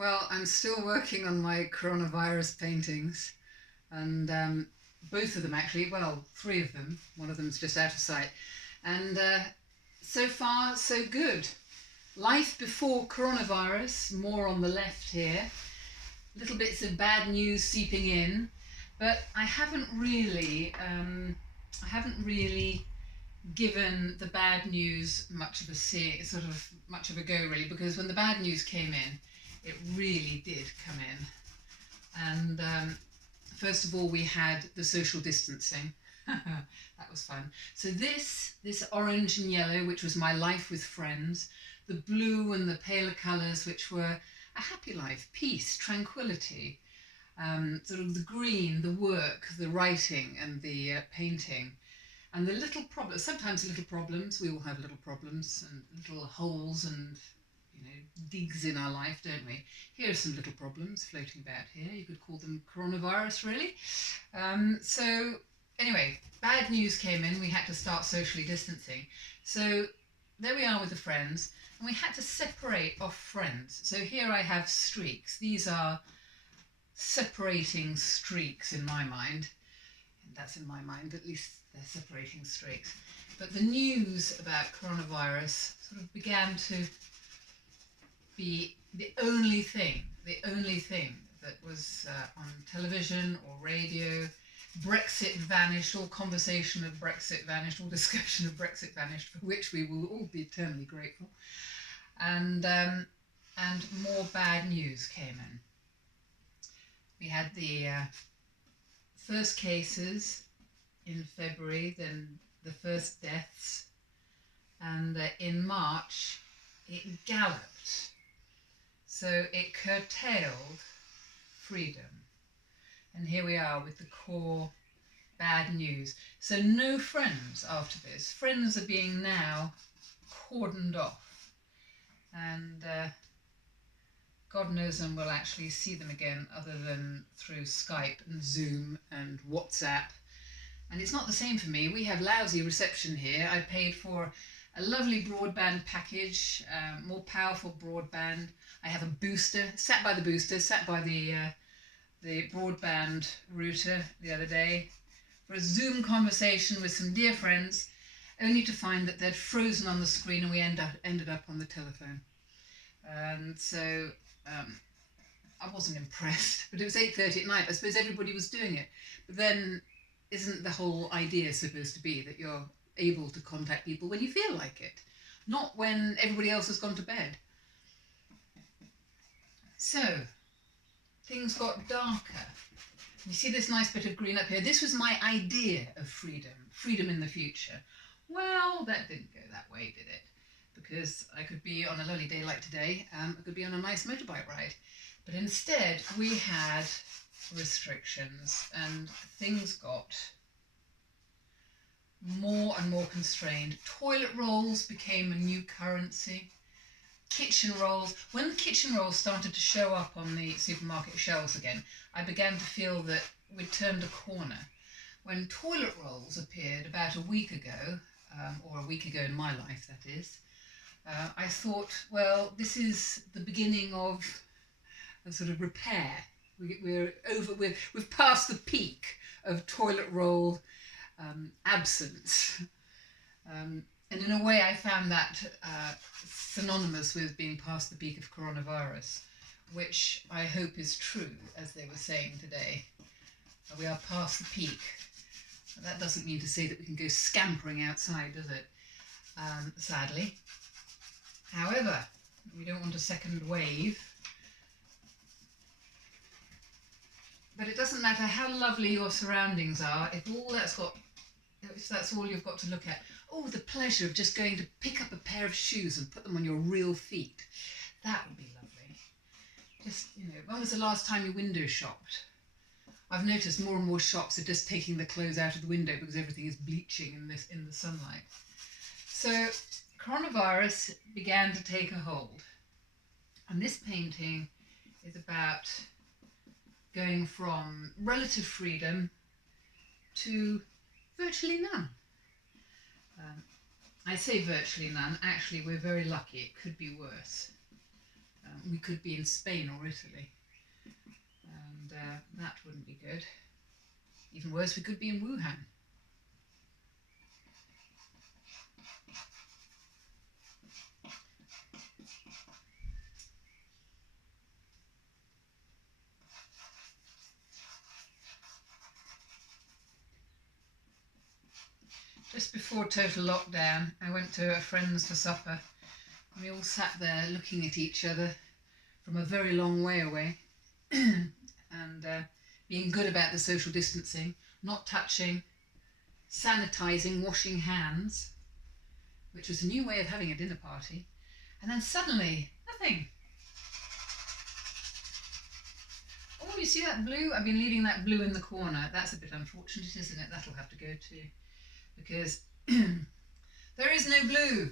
Well, I'm still working on my coronavirus paintings, and both of them actually, well, three of them. One of them's just out of sight. And so far, so good. Life before coronavirus, more on the left here. Little bits of bad news seeping in, but I haven't really given the bad news much of a much of a go really, because when the bad news came in, it really did come in. And first of all, we had the social distancing. That was fun. So this orange and yellow, which was my life with friends, the blue and the paler colours, which were a happy life, peace, tranquility, sort of the green, the work, the writing and the painting. And the little problems, sometimes little problems, we all have little problems and little holes and, digs in our life, don't we? Here are some little problems floating about here. You could call them coronavirus, really. So, anyway, bad news came in. We had to start socially distancing. So, there we are with the friends. And we had to separate off friends. So, here I have streaks. These are separating streaks in my mind. That's in my mind, at least they're separating streaks. But the news about coronavirus sort of began to be the only thing that was on television or radio. Brexit vanished, all conversation of Brexit vanished, all discussion of Brexit vanished, for which we will all be eternally grateful. And more bad news came in. We had the first cases in February, then the first deaths, and in March it galloped. So it curtailed freedom. And here we are with the core bad news. So no friends after this. Friends are being now cordoned off. And God knows when we'll actually see them again, other than through Skype and Zoom and WhatsApp. And it's not the same for me. We have lousy reception here. I paid for a lovely broadband package, more powerful broadband. I have a booster, sat by the broadband router the other day for a Zoom conversation with some dear friends, only to find that they'd frozen on the screen and we ended up on the telephone. And so I wasn't impressed, but it was 8:30 at night. I suppose everybody was doing it. But then isn't the whole idea supposed to be that you're able to contact people when you feel like it, not when everybody else has gone to bed? So things got darker. You see this nice bit of green up here? This was my idea of freedom in the future. Well, that didn't go that way, did it? Because I could be on a lovely day like today, I could be on a nice motorbike ride. But instead, we had restrictions and things got more and more constrained. Toilet rolls became a new currency. Kitchen rolls. When kitchen rolls started to show up on the supermarket shelves again, I began to feel that we'd turned a corner. When toilet rolls appeared about a week ago, or a week ago in my life, that is, I thought, well, this is the beginning of a sort of repair. We've passed the peak of toilet roll absence. And in a way I found that synonymous with being past the peak of coronavirus, which I hope is true, as they were saying today. We are past the peak. That doesn't mean to say that we can go scampering outside, does it? Sadly. However, we don't want a second wave. But it doesn't matter how lovely your surroundings are, if that's all you've got to look at. Oh, the pleasure of just going to pick up a pair of shoes and put them on your real feet. That would be lovely. Just, when was the last time you window shopped? I've noticed more and more shops are just taking the clothes out of the window because everything is bleaching in the sunlight. So coronavirus began to take a hold. And this painting is about going from relative freedom to virtually none. I say virtually none. Actually, we're very lucky. It could be worse. we could be in Spain or Italy, and that wouldn't be good. Even worse, we could be in Wuhan. Just before total lockdown, I went to a friend's for supper, and we all sat there looking at each other from a very long way away, and being good about the social distancing, not touching, sanitising, washing hands, which was a new way of having a dinner party. And then suddenly, nothing. Oh, you see that blue? I've been leaving that blue in the corner. That's a bit unfortunate, isn't it? That'll have to go too, because there is no blue.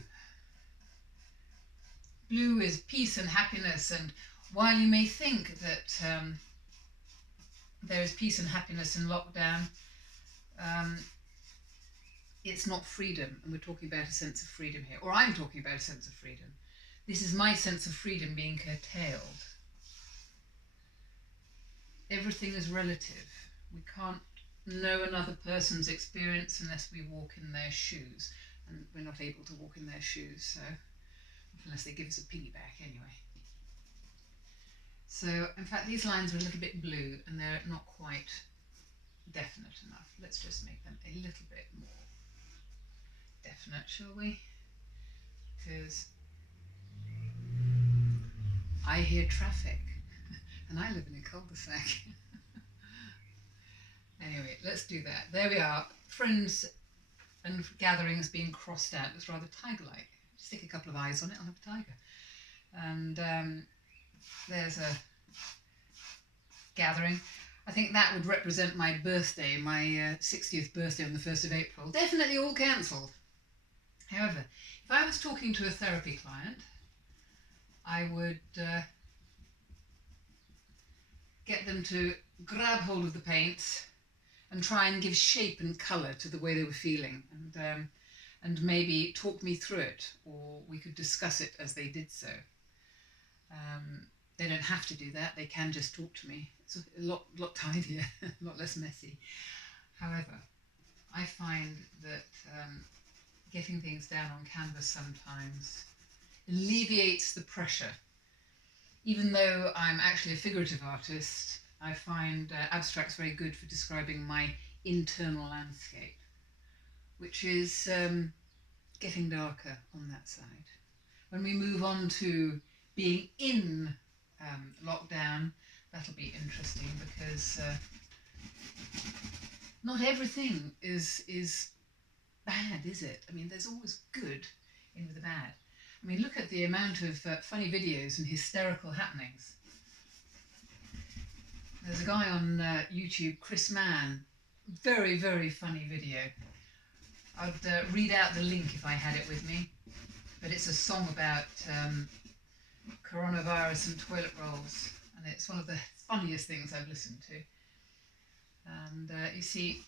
Blue is peace and happiness, and while you may think that there is peace and happiness in lockdown, it's not freedom, and we're talking about a sense of freedom here, or I'm talking about a sense of freedom. This is my sense of freedom being curtailed. Everything is relative. We can't know another person's experience unless we walk in their shoes, and we're not able to walk in their shoes, so unless they give us a piggyback anyway. So, in fact, these lines are a little bit blue and they're not quite definite enough. Let's just make them a little bit more definite, shall we? Because I hear traffic and I live in a cul-de-sac. Anyway, let's do that. There we are. Friends and gatherings being crossed out. Looks rather tiger-like. Stick a couple of eyes on it, I'll have a tiger. And there's a gathering. I think that would represent my birthday, my 60th birthday on the 1st of April. Definitely all cancelled. However, if I was talking to a therapy client, I would get them to grab hold of the paints and try and give shape and colour to the way they were feeling, and maybe talk me through it, or we could discuss it as they did so. They don't have to do that, they can just talk to me. It's a lot tidier, a lot less messy. However, I find that getting things down on canvas sometimes alleviates the pressure. Even though I'm actually a figurative artist, I find abstracts very good for describing my internal landscape, which is getting darker on that side. When we move on to being in lockdown, that'll be interesting, because not everything is bad, is it? I mean, there's always good in with the bad. I mean, look at the amount of funny videos and hysterical happenings. There's a guy on YouTube, Chris Mann, very, very funny video. I'd read out the link if I had it with me, but it's a song about coronavirus and toilet rolls, and it's one of the funniest things I've listened to. And you see,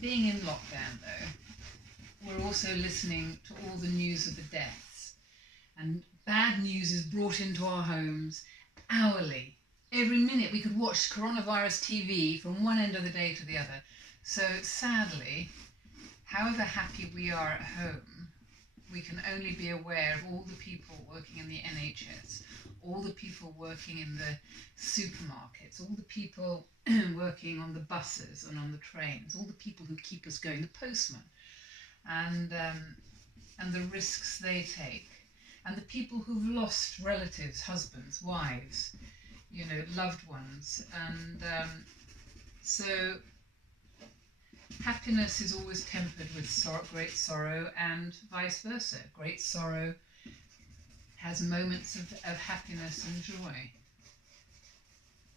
being in lockdown though, we're also listening to all the news of the deaths, and bad news is brought into our homes hourly. Every minute we could watch coronavirus TV from one end of the day to the other. So sadly, however happy we are at home, we can only be aware of all the people working in the NHS, all the people working in the supermarkets, all the people working on the buses and on the trains, all the people who keep us going, the postmen, and the risks they take, and the people who've lost relatives, husbands, wives, you know, loved ones. And so happiness is always tempered with great sorrow, and vice versa. Great sorrow has moments of happiness and joy.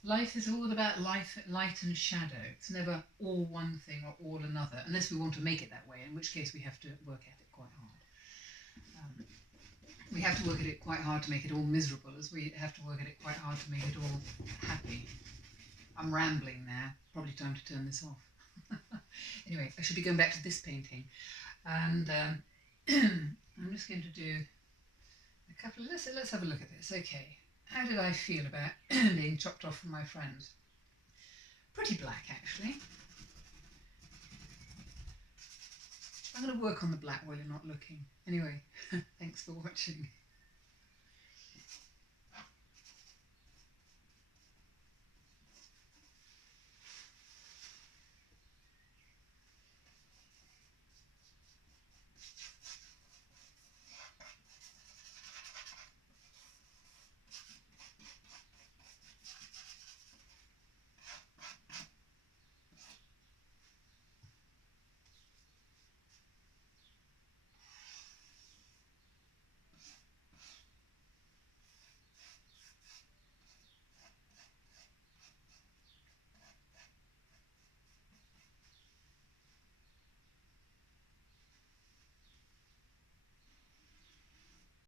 Life is all about light and shadow. It's never all one thing or all another, unless we want to make it that way, in which case we have to work at it quite hard. We have to work at it quite hard to make it all miserable, as we have to work at it quite hard to make it all happy. I'm rambling now. Probably time to turn this off. Anyway, I should be going back to this painting, and I'm just going to do a couple of, let's have a look at this. Okay, How did I feel about being chopped off from my friends? Pretty black, actually. I'm going to work on the black while you're not looking. Anyway, thanks for watching.